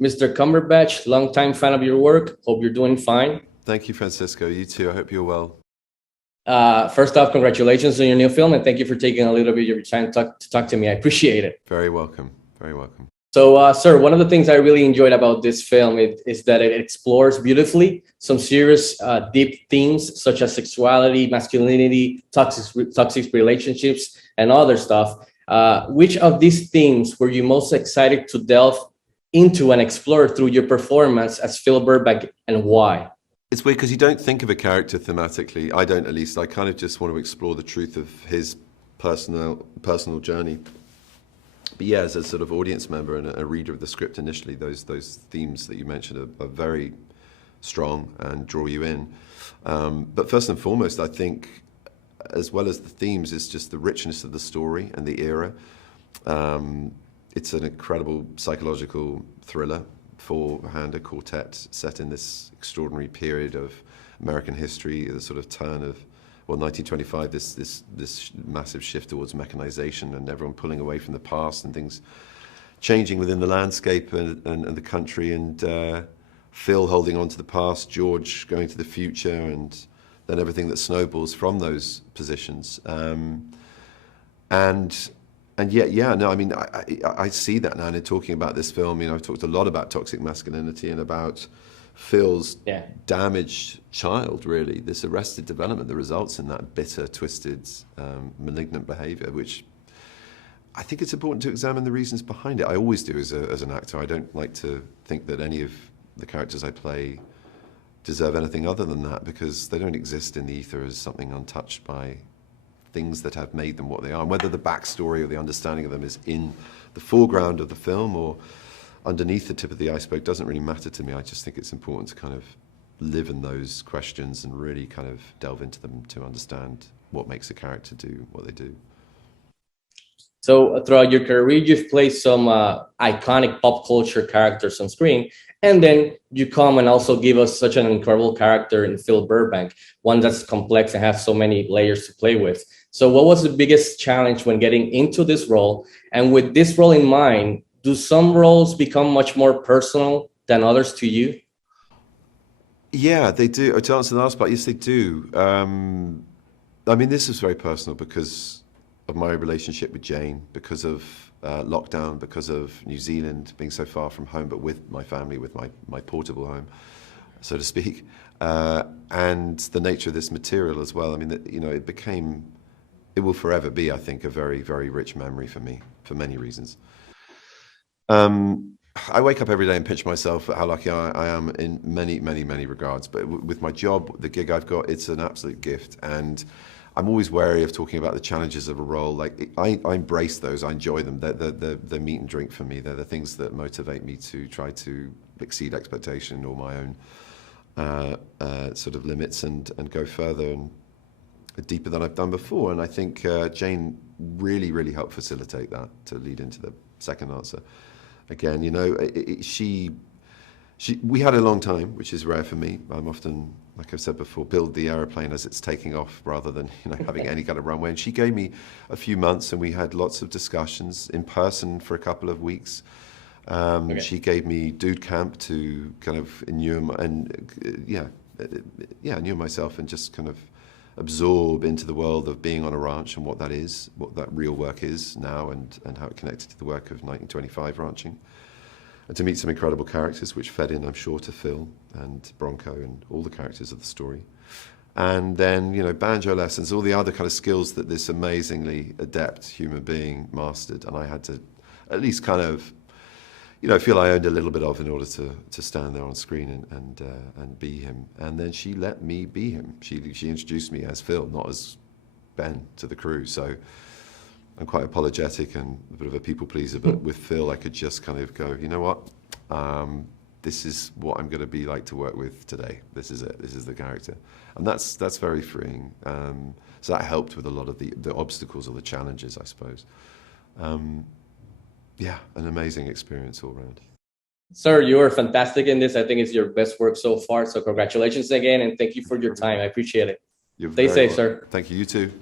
Mr. Cumberbatch, longtime fan of your work. Hope you're doing fine. Thank you, Francisco. You too. I hope you're well. First off, congratulations on your new film, and thank you for taking a little bit of your time to talk to me. I appreciate it. Very welcome. Very welcome. So, sir, one of the things I really enjoyed about this film is that it explores beautifully some serious, deep themes such as sexuality, masculinity, toxic relationships, and other stuff. Which of these themes were you most excited to delve into and explore through your performance as Phil Burbank, and why? It's weird because you don't think of a character thematically. I don't, at least. I kind of just want to explore the truth of his personal journey. But yeah, as a sort of audience member and a reader of the script initially, those themes that you mentioned are very strong and draw you in. But first and foremost, I think, as well as the themes, is just the richness of the story and the era. It's an incredible psychological thriller, four-hander quartet set in this extraordinary period of American history, the sort of turn of, well, 1925, this massive shift towards mechanization and everyone pulling away from the past and things changing within the landscape and the country, and Phil holding on to the past, George going to the future, and then everything that snowballs from those positions. And yet, yeah, no, I mean, I see that now. And talking about this film, you know, I've talked a lot about toxic masculinity and about Phil's damaged child, really, this arrested development that results in that bitter, twisted, malignant behavior, which I think it's important to examine the reasons behind it. I always do as an actor. I don't like to think that any of the characters I play deserve anything other than that, because they don't exist in the ether as something untouched by things that have made them what they are. And whether the backstory or the understanding of them is in the foreground of the film or underneath the tip of the iceberg doesn't really matter to me. I just think it's important to kind of live in those questions and really kind of delve into them to understand what makes a character do what they do. So throughout your career, you've played some iconic pop culture characters on screen, and then you come and also give us such an incredible character in Phil Burbank, one that's complex and has so many layers to play with. So what was the biggest challenge when getting into this role? And with this role in mind, do some roles become much more personal than others to you? Yeah, they do. To answer the last part, yes, they do. I mean, this is very personal because of my relationship with Jane, because of lockdown, because of New Zealand being so far from home, but with my family, with my portable home, so to speak, and the nature of this material as well. I mean, you know, it will forever be, I think, a very, very rich memory for me, for many reasons. I wake up every day and pinch myself at how lucky I am in many, many, many regards. But with my job, the gig I've got, it's an absolute gift. And I'm always wary of talking about the challenges of a role. Like I embrace those, I enjoy them. They're meat and drink for me. They're the things that motivate me to try to exceed expectation or my own sort of limits and go further and deeper than I've done before. And I think Jane really, really helped facilitate that, to lead into the second answer. Again, you know, we had a long time, which is rare for me. I'm often, like I've said before, build the aeroplane as it's taking off rather than, you know, having any kind of runway. And she gave me a few months, and we had lots of discussions in person for a couple of weeks. She gave me dude camp to kind of inure myself and just kind of absorb into the world of being on a ranch and what that is, what that real work is now, and how it connected to the work of 1925 ranching. And to meet some incredible characters, which fed in, I'm sure, to Phil and Bronco and all the characters of the story. And then, you know, banjo lessons, all the other kind of skills that this amazingly adept human being mastered. And I had to at least kind of, you know, feel I owned a little bit of in order to stand there on screen and be him. And then she let me be him. She introduced me as Phil, not as Ben, to the crew. So I'm quite apologetic and a bit of a people pleaser, but with Phil, I could just kind of go, you know what? This is what I'm going to be like to work with today. This is it. This is the character. And that's very freeing. So that helped with a lot of the obstacles or the challenges, I suppose. Yeah, an amazing experience all around. Sir, you are fantastic in this. I think it's your best work so far. So congratulations again, and thank you for your time. I appreciate it. Stay safe, sir. Thank you. You too.